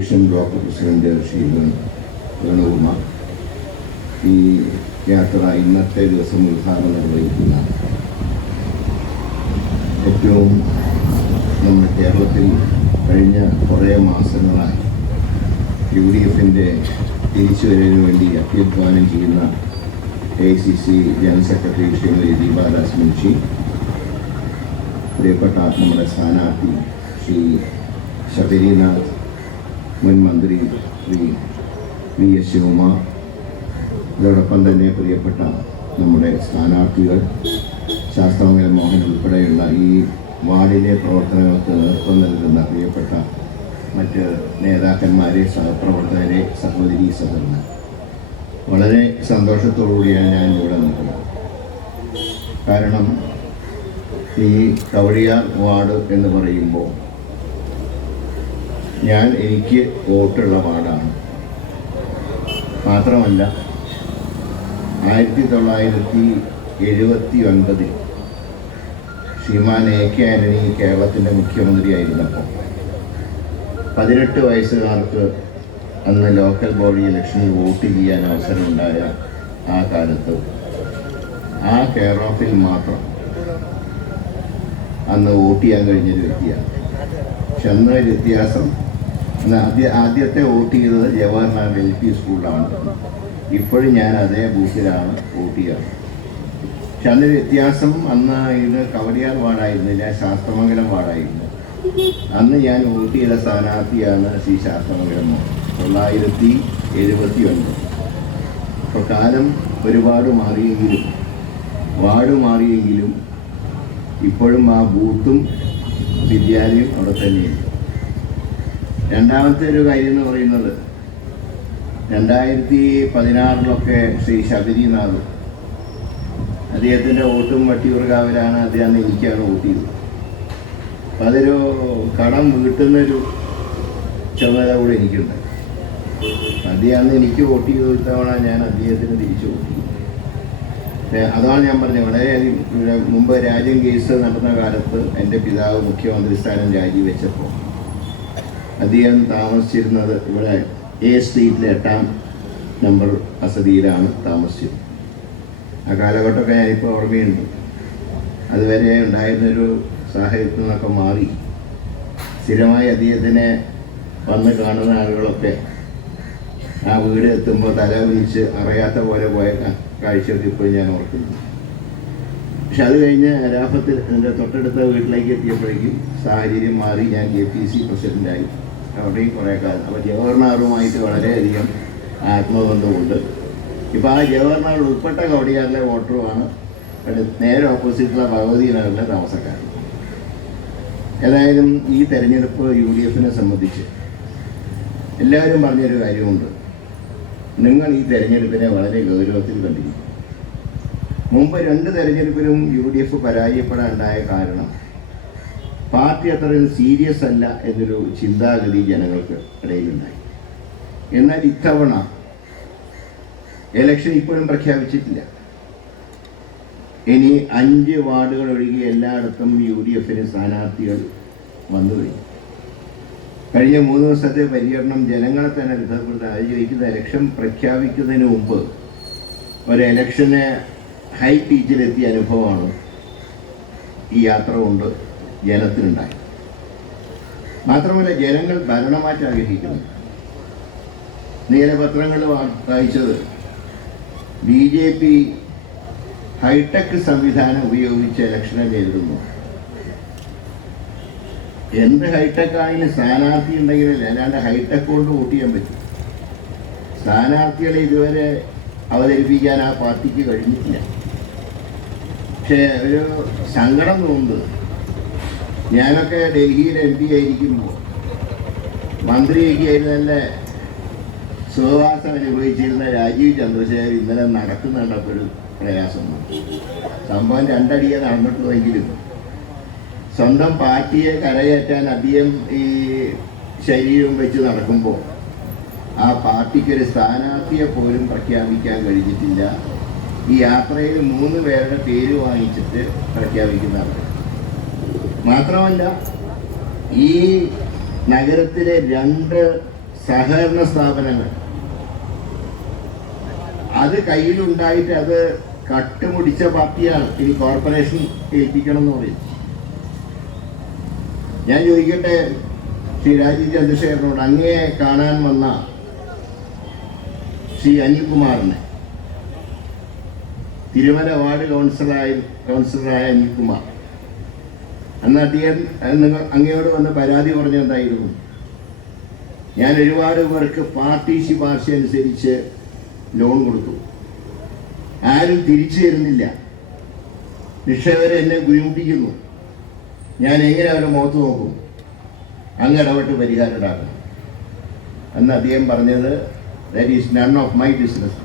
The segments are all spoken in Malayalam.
Division block president Shri Venukumar ഈ യാത്ര ഇന്നത്തെ ദിവസം ഉദ്ഘാടനം നിർവഹിക്കുന്ന ഏറ്റവും നമ്മുടെ കേരളത്തിൽ കഴിഞ്ഞ കുറേ മാസങ്ങളായി യു ഡി എഫിന്റെ തിരിച്ചുവരവിന് വേണ്ടി അത്യധ്വാനം ചെയ്യുന്ന A C C general secretary Shrimati Deepadas Munshi പ്രിയപ്പെട്ട നമ്മുടെ സ്ഥാനാർത്ഥി ശ്രീ ശബരിനാഥ് മുൻ മന്ത്രി ശ്രീ വി എസ് ശിവകുമാർ അതോടൊപ്പം തന്നെ പ്രിയപ്പെട്ട നമ്മുടെ സ്ഥാനാർത്ഥികൾ ശാസ്ത്രമംഗലം മോഹൻ ഉൾപ്പെടെയുള്ള ഈ വാർഡിലെ പ്രവർത്തനങ്ങൾക്ക് നേതൃത്വം നൽകുന്ന പ്രിയപ്പെട്ട മറ്റ് നേതാക്കന്മാരെ സഹപ്രവർത്തകരെ സഹോദരി സഹോദരൻ വളരെ സന്തോഷത്തോടുകൂടിയാണ് ഞാൻ ഇവിടെ നിൽക്കുന്നത്. കാരണം ഈ കവടിയാർ വാർഡ് എന്ന് പറയുമ്പോൾ ഞാൻ എനിക്ക് വോട്ടുള്ള വാർഡാണ്. മാത്രമല്ല ആയിരത്തി തൊള്ളായിരത്തി എഴുപത്തി ഒൻപതിൽ ശ്രീമാൻ എ കെ ആന്റണി കേരളത്തിന്റെ മുഖ്യമന്ത്രിയായിരുന്നപ്പോൾ. പതിനെട്ട് വയസ്സുകാർക്ക് അന്ന് ലോക്കൽ ബോഡി ഇലക്ഷനിൽ വോട്ട് ചെയ്യാൻ അവസരമുണ്ടായ ആ കാലത്ത് ആ ഓഫിൽ മാത്രം അന്ന് വോട്ട് ചെയ്യാൻ കഴിഞ്ഞൊരു വ്യക്തിയാണ്. പക്ഷെ വ്യത്യാസം ആദ്യ ആദ്യത്തെ വോട്ട് ചെയ്തത് ജവഹർലാൽ എൽ പി സ്കൂളിലാണ്. ഇപ്പോഴും ഞാൻ അതേ ബൂത്തിലാണ് വോട്ട് ചെയ്യാറ്. പക്ഷെ അന്ന് വ്യത്യാസം അന്ന് ഇത് കവടിയാർ വാർഡായിരുന്നില്ല ശാസ്ത്രമംഗലം വാർഡായിരുന്നു. അന്ന് ഞാൻ വോട്ട് ചെയ്ത സ്ഥാനാർത്ഥിയാണ് ശ്രീ ശാസ്ത്രമംഗലം. തൊള്ളായിരത്തി എഴുപത്തി ഒൻപത് അപ്പോൾ കാലം ഒരുപാട് മാറിയെങ്കിലും വാർഡ് മാറിയെങ്കിലും ഇപ്പോഴും ആ ബൂത്തും വിദ്യാലയം അവിടെ തന്നെയുണ്ട്. രണ്ടാമത്തെ ഒരു കാര്യം എന്ന് പറയുന്നത് രണ്ടായിരത്തി പതിനാറിലൊക്കെ ശ്രീ ശബരിനാഥ് അദ്ദേഹത്തിന്റെ വോട്ടും വട്ടിയൂർക്കാവിലാണ് അദ്ദേഹം എനിക്കാണ് വോട്ട് ചെയ്തത്. അപ്പം അതൊരു കടം വീട്ടുന്നൊരു ചുമതല കൂടെ എനിക്കുണ്ട്. അദ്ദേഹം എനിക്ക് വോട്ട് ചെയ്ത തവണ ഞാൻ അദ്ദേഹത്തിന് തിരിച്ചു വോട്ട് ചെയ്തു. അതാണ് ഞാൻ പറഞ്ഞത്. വളരെയധികം മുമ്പ് രാജ്യം കേസ് നടന്ന കാലത്ത് എന്റെ പിതാവ് മുഖ്യമന്ത്രി സ്ഥാനം രാജിവെച്ചപ്പോൾ അദ്ദേഹം താമസിച്ചിരുന്നത് ഇവിടെ എ സ്ട്രീറ്റിലെ എട്ടാം നമ്പർ വസതിയിലാണ് താമസിച്ചത്. ആ കാലഘട്ടമൊക്കെ ഞാനിപ്പോൾ ഓർമ്മയുണ്ട്. അതുവരെ ഉണ്ടായിരുന്നൊരു സാഹചര്യത്തിൽ നിന്നൊക്കെ മാറി. സ്ഥിരമായി അദ്ദേഹത്തിനെ വന്ന് കാണുന്ന ആളുകളൊക്കെ ആ വീട് എത്തുമ്പോൾ തല വിരിച്ച് അറിയാത്ത പോലെ പോയ കാഴ്ചയൊക്കെ ഇപ്പോഴും ഞാൻ ഓർക്കുന്നു. പക്ഷെ അത് കഴിഞ്ഞ് രാഫത്തിൽ എന്റെ തൊട്ടടുത്ത വീട്ടിലേക്ക് എത്തിയപ്പോഴേക്കും സാഹചര്യം മാറി ഞാൻ കെ പി സി പ്രസിഡന്റായി അവിടെയും കുറേ കാലം അപ്പോൾ ജവഹർലാലുമായിട്ട് വളരെയധികം ആത്മബന്ധമുണ്ട്. ഇപ്പോൾ ആ ജവഹർലാൽ ഉൾപ്പെട്ട കവടിയാറിലെ വോട്ടറുമാണ്. നേരെ ഓപ്പോസിറ്റുള്ള ഭഗവതി നഗറിലെ താമസക്കാരൻ. ഏതായാലും ഈ തെരഞ്ഞെടുപ്പ് യു ഡി എഫിനെ സംബന്ധിച്ച് എല്ലാവരും പറഞ്ഞൊരു കാര്യമുണ്ട്. നിങ്ങൾ ഈ തെരഞ്ഞെടുപ്പിനെ വളരെ ഗൗരവത്തിൽ കണ്ടിരിക്കും. മുമ്പ് രണ്ട് തെരഞ്ഞെടുപ്പിലും യു ഡി എഫ് പരാജയപ്പെടാനുണ്ടായ കാരണം പാർട്ടി അത്രയും സീരിയസ് അല്ല എന്നൊരു ചിന്താഗതി ജനങ്ങൾക്ക് ഇടയിലുണ്ടായി. എന്നാൽ ഇത്തവണ എലക്ഷൻ ഇപ്പോഴും പ്രഖ്യാപിച്ചിട്ടില്ല. ഇനി അഞ്ച് വാർഡുകൾ ഒഴികെ എല്ലായിടത്തും യു ഡി എഫിന് സ്ഥാനാർത്ഥികൾ വന്നു കഴിഞ്ഞു. കഴിഞ്ഞ മൂന്ന് ദിവസത്തെ പര്യടനം ജനങ്ങളെ തന്നെ അത്ഭുതപ്പെടുത്താൻ അത് ഇലക്ഷൻ പ്രഖ്യാപിക്കുന്നതിന് മുമ്പ് ഒരു എലക്ഷന് ഹൈ പീച്ചിലെത്തിയ അനുഭവമാണ് ഈ യാത്ര കൊണ്ട് ജനത്തിനുണ്ടായി മാത്രമല്ല ജനങ്ങൾ ഭരണമാറ്റം ആഗ്രഹിക്കുന്നു. നീലപത്രങ്ങൾ വായിച്ചത് ബി ജെ പി ഹൈടെക് സംവിധാനം ഉപയോഗിച്ച് ഇലക്ഷനെ നേരിടുന്നു. എന്ത് ഹൈടെക് ആയാലും സ്ഥാനാർത്ഥി ഉണ്ടെങ്കിലും അല്ലാണ്ട് ഹൈടെക് കൊണ്ട് വോട്ട് ചെയ്യാൻ പറ്റും. സ്ഥാനാർത്ഥികളെ ഇതുവരെ അവതരിപ്പിക്കാൻ ആ പാർട്ടിക്ക് കഴിഞ്ഞിട്ടില്ല. പക്ഷേ ഒരു സങ്കടം തോന്നുന്നത് ഞാനൊക്കെ ഡൽഹിയിൽ എം പി ആയിരിക്കുമ്പോൾ മന്ത്രിയൊക്കെ ആയിരുന്നല്ല സുഖവാസം അനുഭവിച്ചിരുന്ന രാജീവ് ചന്ദ്രശേഖർ ഇന്നലെ ഒരു പ്രയാസം സംഭവം രണ്ടടിയെ നടന്നിട്ടുള്ളെങ്കിലും സ്വന്തം പാർട്ടിയെ കരയേറ്റാൻ അധികം ഈ ശരീരം വെച്ച് നടക്കുമ്പോൾ ആ പാർട്ടിക്കൊരു സ്ഥാനാർത്ഥിയെ പോലും പ്രഖ്യാപിക്കാൻ കഴിഞ്ഞിട്ടില്ല. ഈ യാത്രയിൽ മൂന്ന് പേരുടെ പേര് വാങ്ങിച്ചിട്ട് പ്രഖ്യാപിക്കുന്നവർ മാത്രമല്ല ഈ നഗരത്തിലെ രണ്ട് സഹകരണ സ്ഥാപനങ്ങൾ അത് കയ്യിലുണ്ടായിട്ട് അത് കട്ടുമുടിച്ച പാർട്ടിയാണ്. ഇനി കോർപ്പറേഷൻ ഏൽപ്പിക്കണം എന്ന് പറയും. ഞാൻ ചോദിക്കട്ടെ ശ്രീ രാജീവ് ചന്ദ്രശേഖരനോട് അങ്ങേ കാണാൻ വന്ന ശ്രീ അനിൽകുമാറിനെ തിരുമല വാർഡ് കൗൺസിലറായ കൗൺസിലറായ അനിൽകുമാർ. അന്ന് അദ്ദേഹം നിങ്ങൾ അങ്ങയോട് വന്ന് പരാതി പറഞ്ഞെന്തായിരുന്നു ഞാൻ ഒരുപാട് പേർക്ക് പാർട്ടി ശുപാർശ അനുസരിച്ച് ലോൺ കൊടുത്തു. ആരും തിരിച്ചു തരുന്നില്ല. നിക്ഷേപരെ എന്നെ ബുദ്ധിമുട്ടിക്കുന്നു ഞാൻ എങ്ങനെ അവരുടെ മുഖത്ത് നോക്കും? അങ്ങ് ഇടപെട്ട് പരിഹാരം ഉണ്ടാക്കണം. അന്ന് അദ്ദേഹം പറഞ്ഞത് that is none of my business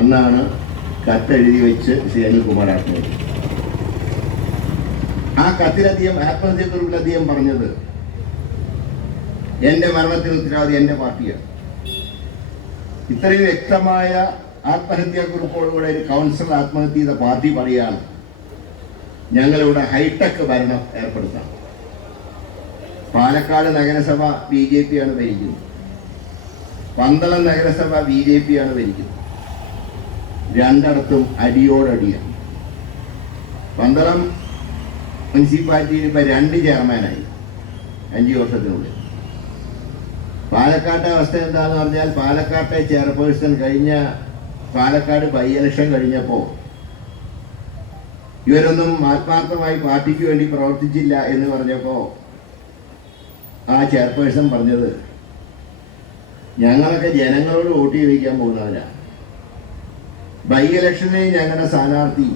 അന്നാണ് കത്തെഴുതി വെച്ച് ശ്രീ അനിൽകുമാർ ആത്മഹത്യ ആ കത്തിലധികം ആത്മഹത്യക്കുറിപ്പിൽ അധികം പറഞ്ഞത് എന്റെ മരണത്തിന് ഉത്തരവാദി എന്റെ പാർട്ടിയാണ്. ഇത്രയും വ്യക്തമായ ആത്മഹത്യാക്കുറിപ്പോടുകൂടെ ഒരു കൗൺസിലർ ആത്മഹത്യ ചെയ്ത പാർട്ടി പറയാണ് ഞങ്ങളിവിടെ ഹൈടെക് ഭരണം ഏർപ്പെടുത്താം. പാലക്കാട് നഗരസഭ ബി ജെ പി ആണ് ഭരിക്കുന്നത്. പന്തളം നഗരസഭ ബി ജെ പി ആണ് ഭരിക്കുന്നത്. രണ്ടിടത്തും അടിയോടടിയാണ്. പന്തളം മുനിസിപ്പാലിറ്റിയിൽ ഇപ്പൊ രണ്ട് ചെയർമാനായി. അഞ്ചു വർഷത്തിനുള്ളിൽ. പാലക്കാട്ടെ അവസ്ഥ എന്താന്ന് പറഞ്ഞാൽ പാലക്കാട്ടെ ചെയർപേഴ്സൺ കഴിഞ്ഞ പാലക്കാട് ബൈ ഇലക്ഷൻ കഴിഞ്ഞപ്പോൾ ഇവരൊന്നും ആത്മാർത്ഥമായി പാർട്ടിക്ക് വേണ്ടി പ്രവർത്തിച്ചില്ല എന്ന് പറഞ്ഞപ്പോൾ ആ ചെയർപേഴ്സൺ പറഞ്ഞത് ഞങ്ങളൊക്കെ ജനങ്ങളോട് വോട്ട് ചോദിക്കാൻ പോകുന്നവരാണ് ബൈ ഇലക്ഷനിൽ ഞങ്ങളുടെ സ്ഥാനാർത്ഥി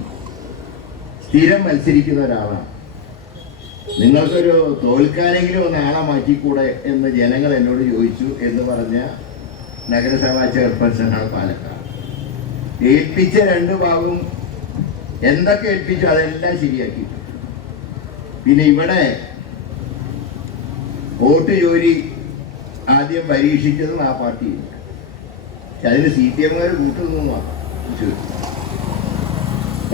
സ്ഥിരം മത്സരിക്കുന്ന ഒരാളാണ്. നിങ്ങൾക്കൊരു തോൽക്കാനെങ്കിലും ഒന്ന് ആളെ മാറ്റിക്കൂടെ എന്ന് ജനങ്ങൾ എന്നോട് ചോദിച്ചു എന്ന് പറഞ്ഞ നഗരസഭാ ചെയർപേഴ്സണാണ് പാലക്കാട്. ഏൽപ്പിച്ച രണ്ട് ഭാഗവും എന്തൊക്കെ ഏൽപ്പിച്ചു അതെല്ലാം ശരിയാക്കി പിന്നെ ഇവിടെ വോട്ട് ജോലി ആദ്യം പരീക്ഷിച്ചതും ആ പാർട്ടിയിൽ അതിന് സി പി എമ്മുകാർ കൂട്ടുനിന്നുമാണ്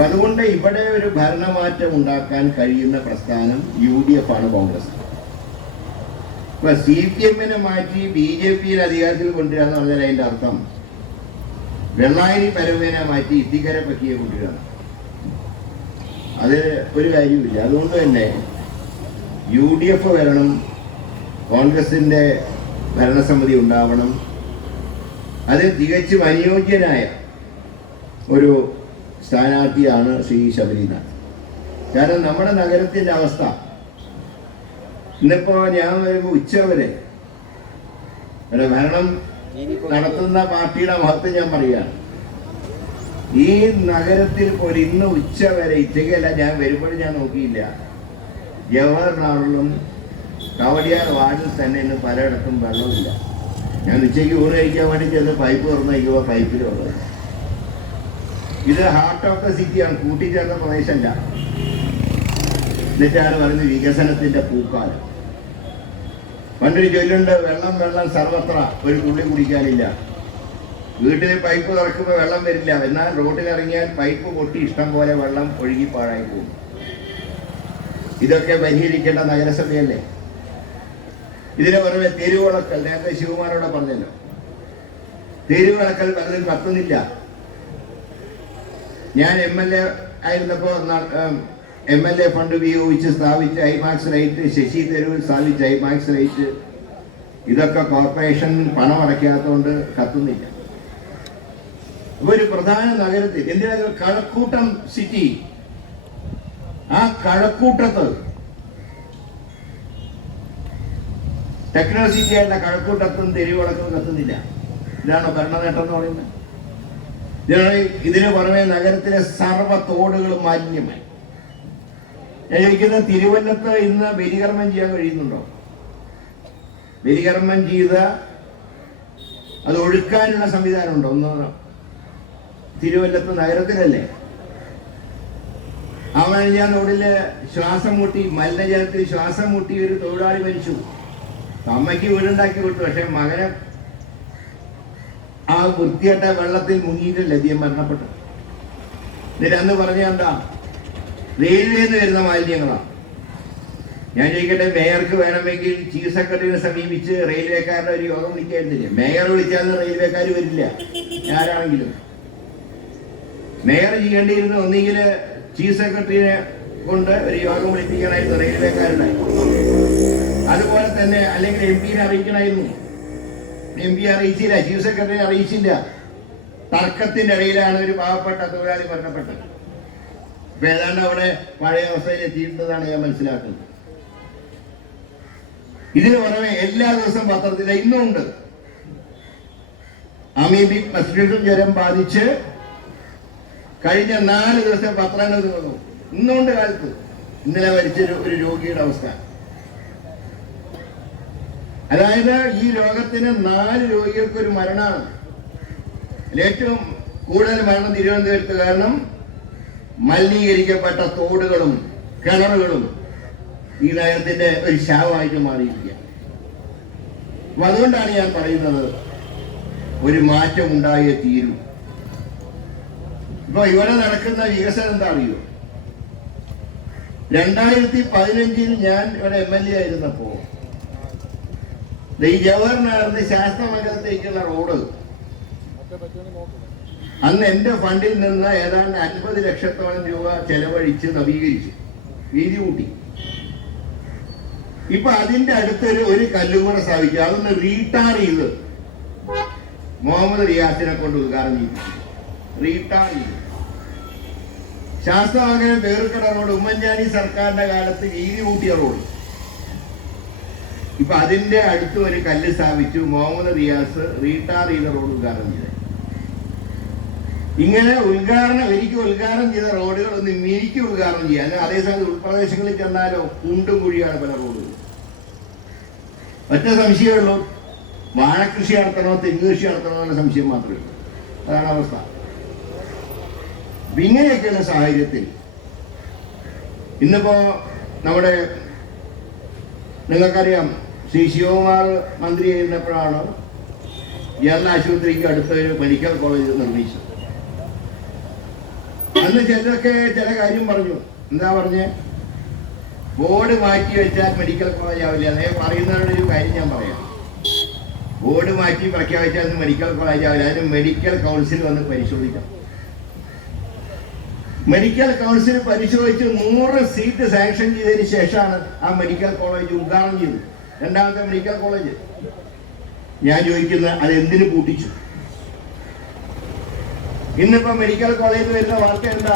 അതുകൊണ്ട് ഇവിടെ ഒരു ഭരണമാറ്റം ഉണ്ടാക്കാൻ കഴിയുന്ന പ്രസ്ഥാനം യു ഡി എഫ് ആണ് കോൺഗ്രസ്. ഇപ്പൊ സി പി എമ്മിനെ മാറ്റി ബി ജെ പിയിൽ അധികാരത്തിൽ കൊണ്ടുവരിക എന്ന് പറഞ്ഞാൽ അതിന്റെ അർത്ഥം വെള്ളായണി പരമേനെ മാറ്റി ഇത്തിക്കര പക്കിയെ കൊണ്ടുവരിക അത് ഒരു കാര്യമില്ല അതുകൊണ്ട് തന്നെ യു ഡി എഫ് വരണം കോൺഗ്രസിന്റെ ഭരണസമിതി ഉണ്ടാവണം. അത് തികച്ചും അനുയോജ്യനായ ഒരു സ്ഥാനാർത്ഥിയാണ് ശ്രീ ശബരിനാഥ് കാരണം നമ്മുടെ നഗരത്തിന്റെ അവസ്ഥ. ഇന്നിപ്പോ ഞാൻ വരുമ്പോൾ ഉച്ചവരെ ഇവിടെ ഭരണം നടത്തുന്ന പാർട്ടിയുടെ മഹത്വം ഞാൻ പറയുകയാണ്. ഈ നഗരത്തിൽ പോലും ഇന്ന് ഉച്ച വരെ ഇച്ചയ്ക്കല്ല ഞാൻ വരുമ്പോഴും ഞാൻ നോക്കിയില്ല. ജവഹർലാലിലും കവടിയാർ വാർഡിൽ തന്നെ ഇന്ന് പലയിടത്തും വെള്ളമില്ല. ഞാൻ ഉച്ചയ്ക്ക് ഊണ് കഴിക്കാൻ വേണ്ടി ചെന്ന് പൈപ്പ് തുറന്നു കഴിക്കുമ്പോൾ പൈപ്പിൽ വെള്ളം ഇത് ഹാർട്ട് ഓഫ് ദ സിറ്റിയാണ് കൂട്ടിച്ചേർന്ന പ്രദേശമല്ല. എന്നിട്ടാണ് പറയുന്നത് വികസനത്തിന്റെ പൂക്കാലം. പണ്ടൊരു ചൊല്ലുണ്ട് വെള്ളം വെള്ളം സർവത്ര. ഒരു തുള്ളി കുടിക്കാനില്ല. വീട്ടിൽ പൈപ്പ് തുറക്കുമ്പോൾ വെള്ളം വരില്ല. എന്നാൽ റോഡിൽ ഇറങ്ങിയാൽ പൈപ്പ് പൊട്ടി ഇഷ്ടം പോലെ വെള്ളം ഒഴുകി പാഴായി പോകും. ഇതൊക്കെ പരിഹരിക്കേണ്ട നഗരസഭയല്ലേ? ഇതിനെ പുറമെ തെരുവിളക്കൽ. നേരത്തെ ശിവകുമാരോടെ പറഞ്ഞല്ലോ. തെരുവിളക്കൽ പലതും കത്തുന്നില്ല ഞാൻ എം എൽ എ ആയിരുന്നപ്പോ എം എൽ എ ഫണ്ട് ഉപയോഗിച്ച് സ്ഥാപിച്ച ഐമാക്സ് റൈറ്റ് ശശി തരൂർ സ്ഥാപിച്ച ഐമാക്സ് റൈറ്റ്. ഇതൊക്കെ കോർപ്പറേഷൻ പണം അടയ്ക്കാത്തതുകൊണ്ട് കത്തുന്നില്ല. ഒരു പ്രധാന നഗരത്തിൽ എന്തിനാ കഴക്കൂട്ടം സിറ്റി ആ കഴക്കൂട്ടത്ത്. ടെക്നോ സിറ്റി ആയിട്ടുള്ള കഴക്കൂട്ടത്തും തെരുവിളക്കും കത്തുന്നില്ല. ഇതാണ് ഭരണനേട്ടം എന്ന് പറയുന്നത്? ഇതിനു പുറമെ നഗരത്തിലെ സർവ തോടുകളും മാലിന്യമായി. ഞാൻ തിരുവല്ലത്ത് ഇന്ന് ബലികർമ്മം ചെയ്യാൻ കഴിയുന്നുണ്ടോ? ബലികർമ്മം ചെയ്ത അത് ഒഴുക്കാനുള്ള സംവിധാനം ഉണ്ടോ ഒന്ന് തിരുവല്ലത്ത് നഗരത്തിലല്ലേ? അവൻ തോടിൽ ശ്വാസം മുട്ടി മലിനജലത്തിൽ ശ്വാസം മുട്ടി ഒരു തൊഴിലാളി മരിച്ചു. അമ്മയ്ക്ക് വീടുണ്ടാക്കി വിട്ടു പക്ഷെ മകനെ ആ വൃത്തിയായിട്ട വെള്ളത്തിൽ മുങ്ങിയിട്ട് അധികം മരണപ്പെട്ടു. എന്നിട്ട് അന്ന് പറഞ്ഞ എന്താ? റെയിൽവേന്ന് വരുന്ന മാലിന്യങ്ങളാണ് ഞാൻ ചോദിക്കട്ടെ മേയർക്ക് വേണമെങ്കിൽ ചീഫ് സെക്രട്ടറിയെ സമീപിച്ച് റെയിൽവേക്കാരുടെ ഒരു യോഗം വിളിക്കായിരുന്നില്ല? മേയർ വിളിച്ചാൽ റെയിൽവേക്കാർ വരില്ല. ആരാണെങ്കിലും മേയർ ചെയ്യേണ്ടിയിരുന്ന ഒന്നുകിൽ ചീഫ് സെക്രട്ടറിയെ കൊണ്ട് ഒരു യോഗം വിളിപ്പിക്കണമായിരുന്നു റെയിൽവേക്കാരുടെ. അതുപോലെ തന്നെ അല്ലെങ്കിൽ എം പിനെ അറിയിക്കണമായിരുന്നു. എം പി അറിയിച്ചില്ല ചീഫ് സെക്രട്ടറി അറിയിച്ചില്ല. തർക്കത്തിന്റെ ഇടയിലാണ് ഒരു പാവപ്പെട്ട തൊഴിലാളി മരണപ്പെട്ടത്. ഇപ്പൊ ഏതാണ്ട് അവിടെ പഴയ അവസ്ഥയിൽ എത്തിയിട്ടുള്ളതാണ് ഞാൻ മനസ്സിലാക്കുന്നത്. ഇതിന് പുറമെ എല്ലാ ദിവസവും ഇന്നും ഉണ്ട് അമീബിക് മസ്റ്റിഷ്യൻ ജ്വരം ബാധിച്ച് കഴിഞ്ഞ നാല് ദിവസം പത്രങ്ങൾ തീർന്നു ഇന്നുകൊണ്ട് കാലത്ത്. ഇന്നലെ മരിച്ച ഒരു- ഒരു രോഗിയുടെ അവസ്ഥ. അതായത് ഈ രോഗത്തിന് നാല് രോഗികൾക്ക് ഒരു മരണമാണ് ഏറ്റവും കൂടുതൽ മരണം തിരുവനന്തപുരത്ത് കാരണം മലിനീകരിക്കപ്പെട്ട തോടുകളും കിണറുകളും ഈ നഗരത്തിന്റെ ഒരു ശാവമായിട്ട് മാറിയിരിക്കുക അപ്പൊ അതുകൊണ്ടാണ് ഞാൻ പറയുന്നത് ഒരു മാറ്റം ഉണ്ടായേ തീരൂ. ഇപ്പൊ ഇവിടെ നടക്കുന്ന വികസനം എന്താ അറിയോ? രണ്ടായിരത്തി പതിനഞ്ചിൽ ഞാൻ ഇവിടെ എം എൽ എ ആയിരുന്നപ്പോ ഈ ജവഹർലാലിന് ശാസ്ത്രമംഗലത്തേക്കുള്ള റോഡ്. അന്ന് എന്റെ ഫണ്ടിൽ നിന്ന് ഏതാണ്ട് അൻപത് ലക്ഷത്തോളം രൂപ ചെലവഴിച്ച് നവീകരിച്ചു. വീതി കൂട്ടി. ഇപ്പൊ അതിന്റെ അടുത്തൊരു ഒരു കല്ലും കൂടെ സ്ഥാപിച്ചു അതൊന്ന് റീടാർ ചെയ്ത് മുഹമ്മദ് റിയാസിനെ കൊണ്ട് ഉദ്ഘാടനം ചെയ്തു റീടാർ ചെയ്തു. ശാസ്ത്രമംഗലം പേർക്കട റോഡ് ഉമ്മൻചാണ്ടി സർക്കാരിന്റെ കാലത്ത് വീതി കൂട്ടിയ റോഡ്. ഇപ്പൊ അതിന്റെ അടുത്ത് ഒരു കല്ല് സ്ഥാപിച്ചു. മുഹമ്മദ് റിയാസ് റീട്ടാർ ചെയ്ത റോഡ് ഉദ്ഘാടനം ചെയ്തത് ഇങ്ങനെ ഉദ്ഘാടനം എനിക്ക് ഉദ്ഘാടനം ചെയ്ത റോഡുകൾ ഒന്ന് മിനിക്ക് ഉദ്ഘാടനം ചെയ്യാൻ അതേസമയം ഉൾപ്രദേശങ്ങളിൽ ചെന്നാലോ കുണ്ടും കുഴിയാണ് പല റോഡുകൾ. ഒറ്റ സംശയമേ ഉള്ളൂ. വാഴകൃഷി നടത്തണോ തെങ്ങ് കൃഷി നടത്തണോ എന്ന സംശയം മാത്രമേ ഉള്ളൂ. അതാണ് അവസ്ഥ. ഇങ്ങനെയൊക്കെയുള്ള സാഹചര്യത്തിൽ ഇന്നിപ്പോ നമ്മുടെ നിങ്ങൾക്കറിയാം ശ്രീ ശിവകുമാർ മന്ത്രിയായിരുന്നപ്പോഴാണ് ജനറൽ ആശുപത്രിക്ക് അടുത്ത ഒരു മെഡിക്കൽ കോളേജ് നിർമ്മിച്ചത്. അന്ന് ചിലരൊക്കെ ചില കാര്യം പറഞ്ഞു. എന്താ പറഞ്ഞേ? ബോർഡ് മാറ്റി വെച്ചാൽ മെഡിക്കൽ കോളേജ് ആവില്ല. അതേ പറയുന്നവരുടെ ഒരു കാര്യം ഞാൻ പറയാം. ബോർഡ് മാറ്റി പ്രഖ്യാപിച്ചാൽ മെഡിക്കൽ കോളേജ് ആവില്ല. അതിന് മെഡിക്കൽ കൗൺസിൽ വന്ന് പരിശോധിക്കാം. മെഡിക്കൽ കൗൺസിൽ പരിശോധിച്ച് നൂറ് സീറ്റ് സാങ്ഷൻ ചെയ്തതിന് ശേഷമാണ് ആ മെഡിക്കൽ കോളേജ് ഉദ്ഘാടനം ചെയ്തത്. രണ്ടാമത്തെ മെഡിക്കൽ കോളേജ്. ഞാൻ ചോദിക്കുന്നത് അത് എന്തിനു പൂട്ടിച്ചു? ഇന്നിപ്പോ മെഡിക്കൽ കോളേജിൽ വരുന്ന വാർത്ത എന്താ?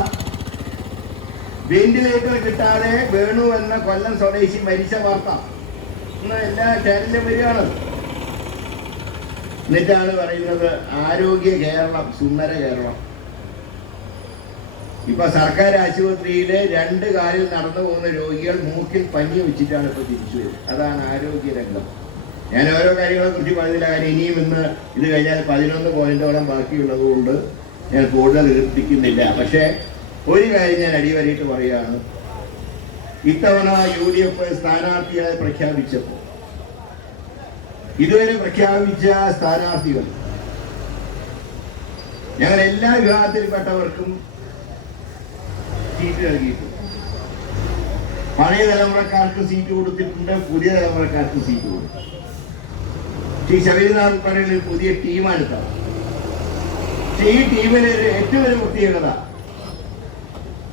വെന്റിലേറ്റർ കിട്ടാതെ വേണു എന്ന കൊല്ലം സ്വദേശി മരിച്ച വാർത്ത. ഇന്ന് എല്ലാ ചാനലിലും വരികയാണ്. എന്നിട്ടാണ് പറയുന്നത് ആരോഗ്യ കേരളം സുന്ദര കേരളം. ഇപ്പൊ സർക്കാർ ആശുപത്രിയിലെ രണ്ട് കാലിൽ നടന്നു പോകുന്ന രോഗികൾ മൂക്കിൽ പഞ്ഞി വെച്ചിട്ടാണ് ഇപ്പൊ തിരിച്ചു വരുന്നത്. അതാണ് ആരോഗ്യ രംഗം. ഞാൻ ഓരോ കാര്യങ്ങളെ കുറിച്ച് പറഞ്ഞില്ല. കാര്യം ഇനിയും ഇന്ന് ഇത് കഴിഞ്ഞാൽ പതിനൊന്ന് പോയിന്റോളം ബാക്കിയുള്ളതുകൊണ്ട് ഞാൻ കൂടുതൽ ഈർപ്പിക്കുന്നില്ല. പക്ഷേ ഒരു കാര്യം ഞാൻ അടിവരയിട്ട് പറയുകയാണ്. ഇത്തവണ യു ഡി എഫ് സ്ഥാനാർത്ഥിയായി പ്രഖ്യാപിച്ചപ്പോൾ ഇതുവരെ പ്രഖ്യാപിച്ച സ്ഥാനാർത്ഥികൾ ഞങ്ങൾ എല്ലാ വിഭാഗത്തിൽപ്പെട്ടവർക്കും സീറ്റ് നൽകിയിട്ടുണ്ട്. പഴയ തലമുറക്കാർക്ക് സീറ്റ് കൊടുത്തിട്ടുണ്ട് പുതിയ തലമുറക്കാർക്ക് സീറ്റ് കൊടുത്തു ശ്രീ ശബരിനാഥ് പറയുന്ന പുതിയ ടീമാണ് പക്ഷേ ഈ ടീമിന് ഏറ്റവും ഒരു പ്രത്യേകത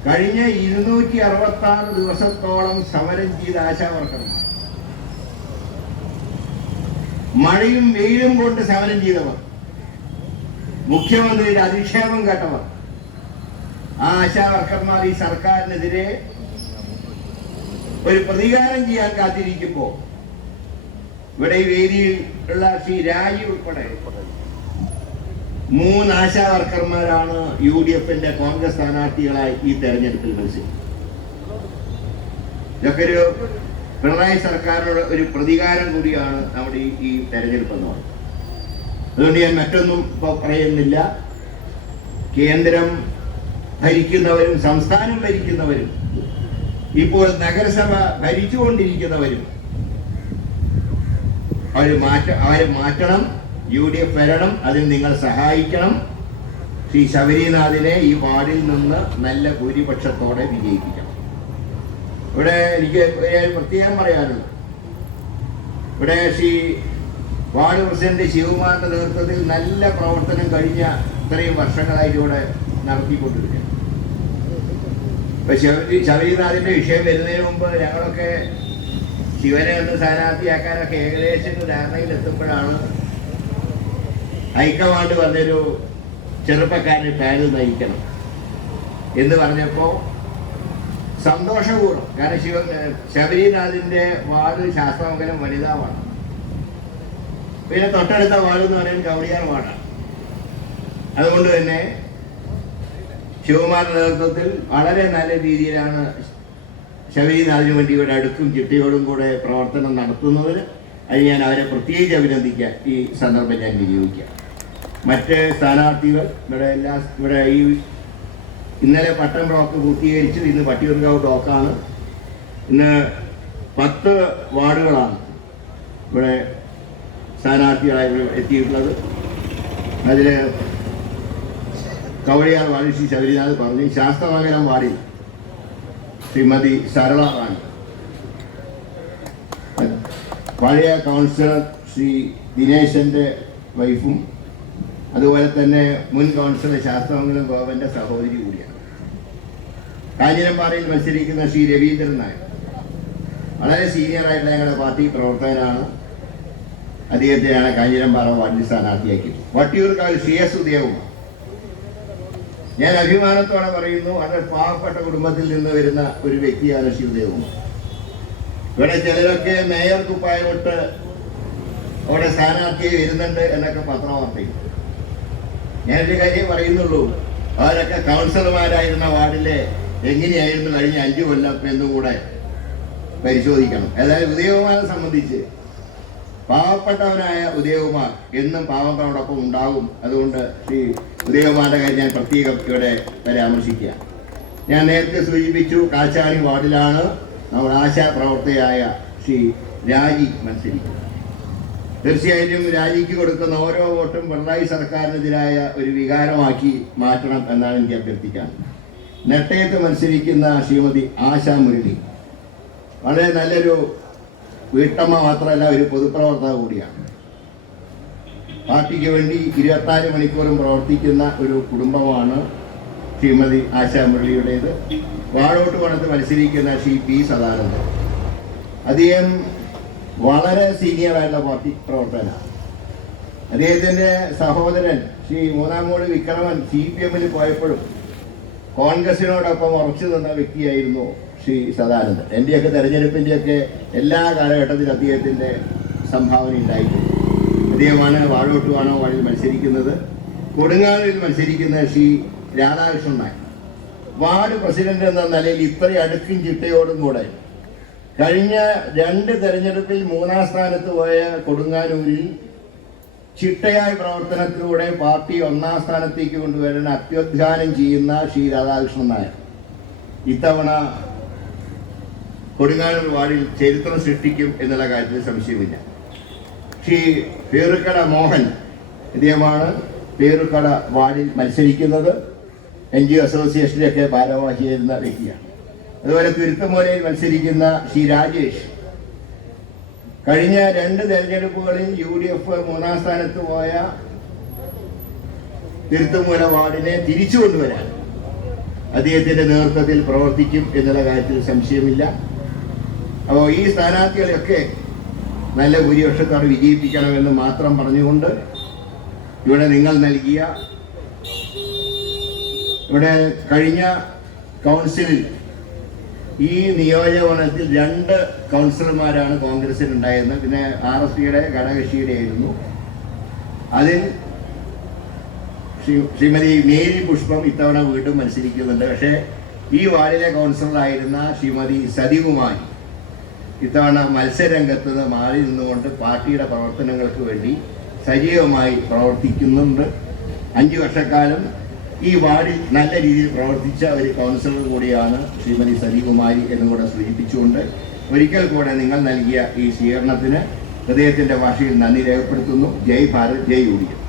കഴിഞ്ഞ ഇരുന്നൂറ്റി അറുപത്തി ആറ് ദിവസത്തോളം സമരം ചെയ്ത ആശാവർക്കർമാർ. മഴയും വെയിലും കൊണ്ട് സമരം ചെയ്തവർ. മുഖ്യമന്ത്രിയുടെ അധിക്ഷേപം കേട്ടവർ. ആ ആശാവർക്കർമാർ ഈ സർക്കാരിനെതിരെ ഒരു പ്രതികാരം ചെയ്യാൻ കാത്തിരിക്കുമ്പോ ഇവിടെ ഈ വേദിയിൽ ഉള്ള ശ്രീ രാജി ഉൾപ്പെടെ മൂന്ന് ആശാ വർക്കർമാരാണ് യു ഡി എഫിന്റെ കോൺഗ്രസ് സ്ഥാനാർത്ഥികളായി ഈ തെരഞ്ഞെടുപ്പിൽ മത്സരിച്ചത് ഇതൊക്കെ ഒരു പിണറായി സർക്കാരിനുള്ള ഒരു പ്രതികാരം കൂടിയാണ് നമ്മുടെ ഈ തെരഞ്ഞെടുപ്പ് എന്ന് പറയുന്നത്. അതുകൊണ്ട് ഞാൻ മറ്റൊന്നും ഇപ്പോൾ പറയുന്നില്ല. കേന്ദ്രം ഭരിക്കുന്നവരും സംസ്ഥാനം ഭരിക്കുന്നവരും ഇപ്പോൾ നഗരസഭ ഭരിച്ചുകൊണ്ടിരിക്കുന്നവരും അവർ മാറ്റ അവരെ മാറ്റണം യു ഡി എഫ് വരണം അതിന് നിങ്ങൾ സഹായിക്കണം. ശ്രീ ശബരിനാഥിനെ ഈ വാർഡിൽ നിന്ന് നല്ല ഭൂരിപക്ഷത്തോടെ വിജയിപ്പിക്കണം. ഇവിടെ എനിക്ക് പ്രത്യേകം പറയാനുള്ളത്. ഇവിടെ ശ്രീ വാർഡ് പ്രസിഡന്റ് ശിവകുമാറിന്റെ നേതൃത്വത്തിൽ നല്ല പ്രവർത്തനം കഴിഞ്ഞ ഇത്രയും വർഷങ്ങളായിട്ട് ഇവിടെ നടത്തിക്കൊണ്ടിരിക്കുകയാണ് ഇപ്പൊ ശബരി ശബരിനാഥിന്റെ വിഷയം വരുന്നതിന് മുമ്പ് ഞങ്ങളൊക്കെ ശിവനെ ഒന്ന് സ്ഥാനാർത്ഥിയാക്കാനൊക്കെ ഏകദേശം ധാരണയിൽ എത്തുമ്പോഴാണ് ഹൈക്കമാൻഡ് പറഞ്ഞൊരു ചെറുപ്പക്കാരന് പാനൽ നയിക്കണം എന്ന് പറഞ്ഞപ്പോ സന്തോഷപൂർവം കാരണം ശിവ ശബരിനാഥിന്റെ വാർഡ് ശാസ്ത്രമംഗലം വനിതാ വാർഡ് പിന്നെ തൊട്ടടുത്ത വാർഡ് എന്ന് പറയുന്നത് കവടിയാർ വാർഡാണ്. അതുകൊണ്ട് തന്നെ ശിവകുമാറിന്റെ നേതൃത്വത്തിൽ വളരെ നല്ല രീതിയിലാണ് ശബരിനാഥിന് വേണ്ടി ഇവിടെ അടുക്കും ചിട്ടയോടും കൂടെ പ്രവർത്തനം നടത്തുന്നതിന് അത് ഞാൻ അവരെ പ്രത്യേകിച്ച് അഭിനന്ദിക്കാൻ ഈ സന്ദർഭം ഞാൻ വിനിയോഗിക്കാം. മറ്റ് സ്ഥാനാർത്ഥികൾ ഇവിടെ എല്ലാ ഇവിടെ ഈ ഇന്നലെ പട്ടം ബ്ലോക്ക് പൂർത്തീകരിച്ചു. ഇന്ന് പട്ടിയൂർക്കാവ് ബ്ലോക്കാണ്. ഇന്ന് പത്ത് വാർഡുകളാണ് ഇവിടെ സ്ഥാനാർത്ഥികളായി എത്തിയിട്ടുള്ളത്. അതിൽ കവളിയാർ വാണി ശ്രീ ശബരിനാഥ് പറഞ്ഞു ശാസ്ത്രമംഗലം വാടി. ശ്രീമതി സരള റാണി. പഴയ കൗൺസിലർ ശ്രീ ദിനേശന്റെ വൈഫും അതുപോലെ തന്നെ മുൻ കൗൺസിലർ ശാസ്ത്രമംഗലം ഗോവന്റെ സഹോദരി കൂടിയാണ്. കാഞ്ഞിരമ്പാറയിൽ മത്സരിക്കുന്ന ശ്രീ രവീന്ദ്രൻ നായർ. വളരെ സീനിയർ ആയിട്ടുള്ള ഞങ്ങളുടെ പാർട്ടി പ്രവർത്തകനാണ്. അദ്ദേഹത്തെയാണ് കാഞ്ഞിരമ്പാറ വാർഡിൽ സ്ഥാനാർത്ഥിയാക്കിയത്. വട്ടിയൂർക്കാവ് ശ്രീ എസ് ഉദയകുമാർ. ഞാൻ അഭിമാനത്തോടെ പറയുന്നു വളരെ പാവപ്പെട്ട കുടുംബത്തിൽ നിന്ന് വരുന്ന ഒരു വ്യക്തിയാണ് ശ്രീ ഉദയകുമാർ ഇവിടെ ചിലരൊക്കെ മേയർ കുപ്പായമിട്ട് അവിടെ സ്ഥാനാർത്ഥി വരുന്നുണ്ട് എന്നൊക്കെ പത്രവാർത്തയും ഞാനൊരു കാര്യം പറയുന്നുള്ളൂ അവരൊക്കെ കൗൺസിലർമാരായിരുന്ന വാർഡിലെ എങ്ങനെയായിരുന്നു കഴിഞ്ഞ അഞ്ചു കൊല്ലം എന്നും കൂടെ പരിശോധിക്കണം. ഏതായാലും ഉദയകുമാരെ സംബന്ധിച്ച് പാവപ്പെട്ടവനായ ഉദയകുമാർ എന്നും പാവങ്ങളോടൊപ്പം ഉണ്ടാകും അതുകൊണ്ട് ശ്രീ ഉദയകുമാറിന്റെ കാര്യം ഞാൻ പ്രത്യേകം ഇവിടെ പരാമർശിക്കുക ഞാൻ നേരത്തെ സൂചിപ്പിച്ചു കാച്ചാണി വാർഡിലാണ് നമ്മുടെ ആശാ പ്രവർത്തകയായ ശ്രീ രാജി മത്സരിക്കുന്നത്. തീർച്ചയായിട്ടും രാജിക്ക് കൊടുക്കുന്ന ഓരോ വോട്ടും പിണറായി സർക്കാരിനെതിരായ ഒരു വികാരമാക്കി മാറ്റണം എന്നാണ് എനിക്ക് അഭ്യർത്ഥിക്കാൻ. നെട്ടയത്ത് മത്സരിക്കുന്ന ശ്രീമതി ആശാ മുരളി വളരെ നല്ലൊരു വീട്ടമ്മ മാത്രമല്ല ഒരു പൊതുപ്രവർത്തക കൂടിയാണ്. പാർട്ടിക്ക് വേണ്ടി ഇരുപത്താറ് മണിക്കൂറും പ്രവർത്തിക്കുന്ന ഒരു കുടുംബമാണ് ശ്രീമതി ആശാ മുരളിയുടേത്. വാഴോട്ട് പണത്ത് മത്സരിക്കുന്ന ശ്രീ പി സദാനന്ദൻ. അദ്ദേഹം വളരെ സീനിയർ ആയിട്ടുള്ള പാർട്ടി പ്രവർത്തകനാണ്. അദ്ദേഹത്തിന്റെ സഹോദരൻ ശ്രീ മൂന്നാമൂട് വിക്രമൻ സി പി എമ്മിൽ പോയപ്പോഴും കോൺഗ്രസിനോടൊപ്പം ഉറച്ചു നിന്ന വ്യക്തിയായിരുന്നു ശ്രീ സദാനന്ദൻ. എന്റെയൊക്കെ തെരഞ്ഞെടുപ്പിന്റെയൊക്കെ എല്ലാ കാലഘട്ടത്തിലും അദ്ദേഹത്തിന്റെ സംഭാവന ഉണ്ടായിട്ടുണ്ട്. അദ്ദേഹമാണ് വാഴോട്ടുവാണോ വഴിയിൽ മത്സരിക്കുന്നത്. കൊടുങ്ങാനൂരിൽ മത്സരിക്കുന്ന ശ്രീ രാധാകൃഷ്ണൻ നായർ. വാർഡ് പ്രസിഡന്റ് എന്ന നിലയിൽ ഇത്രയും അടുക്കും ചിട്ടയോടും കൂടെ കഴിഞ്ഞ രണ്ട് തെരഞ്ഞെടുപ്പിൽ മൂന്നാം സ്ഥാനത്ത് പോയ കൊടുങ്ങാനൂരിൽ ചിട്ടയായ പ്രവർത്തനത്തിലൂടെ പാർട്ടി ഒന്നാം സ്ഥാനത്തേക്ക് കൊണ്ടുവരാൻ അത്യുദ്ധാനം ചെയ്യുന്ന ശ്രീ രാധാകൃഷ്ണൻ നായർ. ഇത്തവണ കൊടുങ്ങാനൂർ വാർഡിൽ ചരിത്രം സൃഷ്ടിക്കും എന്നുള്ള കാര്യത്തിൽ സംശയമില്ല. ശ്രീ പേറുക്കട മോഹൻ ഇദ്ദേഹമാണ് പേറുക്കട വാർഡിൽ മത്സരിക്കുന്നത്. എൻ ജി ഒ അസോസിയേഷനിലൊക്കെ ഭാരവാഹിയായിരുന്ന വ്യക്തിയാണ്. അതുപോലെ തുരുത്തുമൂലയിൽ മത്സരിക്കുന്ന ശ്രീ രാജേഷ് കഴിഞ്ഞ രണ്ട് തെരഞ്ഞെടുപ്പുകളിൽ യു ഡി എഫ് മൂന്നാം സ്ഥാനത്ത് പോയ തിരുത്തുമൂല വാർഡിനെ തിരിച്ചു കൊണ്ടുവരാൻ അദ്ദേഹത്തിന്റെ നേതൃത്വത്തിൽ പ്രവർത്തിക്കും എന്നുള്ള കാര്യത്തിൽ സംശയമില്ല. അപ്പോൾ ഈ സ്ഥാനാർത്ഥികളെയൊക്കെ നല്ല ഭൂരിപക്ഷത്തോടെ വിജയിപ്പിക്കണമെന്ന് മാത്രം പറഞ്ഞുകൊണ്ട് ഇവിടെ നിങ്ങൾ നൽകിയ ഇവിടെ കഴിഞ്ഞ കൗൺസിലിൽ ഈ നിയോജകമണ്ഡലത്തിൽ രണ്ട് കൗൺസിലർമാരാണ് കോൺഗ്രസിൽ ഉണ്ടായിരുന്നത് പിന്നെ ആർ എസ് പിയുടെ ഘടകകക്ഷിയുടെ ആയിരുന്നു അതിൽ ശ്രീമതി മേരി പുഷ്പം ഇത്തവണ വീണ്ടും മത്സരിക്കുന്നുണ്ട്. പക്ഷേ ഈ വാർഡിലെ കൗൺസിലറായിരുന്ന ശ്രീമതി സതികുമാരി ഇത്തവണ മത്സരരംഗത്ത് മാറി നിന്നുകൊണ്ട് പാർട്ടിയുടെ പ്രവർത്തനങ്ങൾക്ക് വേണ്ടി സജീവമായി പ്രവർത്തിക്കുന്നുണ്ട്. അഞ്ചു വർഷക്കാലം ഈ വാർഡിൽ നല്ല രീതിയിൽ പ്രവർത്തിച്ച ഒരു കൗൺസിലർ കൂടിയാണ് ശ്രീമതി സലികുമാരി എന്നും കൂടെ സൂചിപ്പിച്ചുകൊണ്ട് ഒരിക്കൽ കൂടെ നിങ്ങൾ നൽകിയ ഈ സ്വീകരണത്തിന് ഹൃദയത്തിന്റെ ഭാഷയിൽ നന്ദി രേഖപ്പെടുത്തുന്നു. ജയ് ഭാരത് ജയ് യു ഡി എഫ്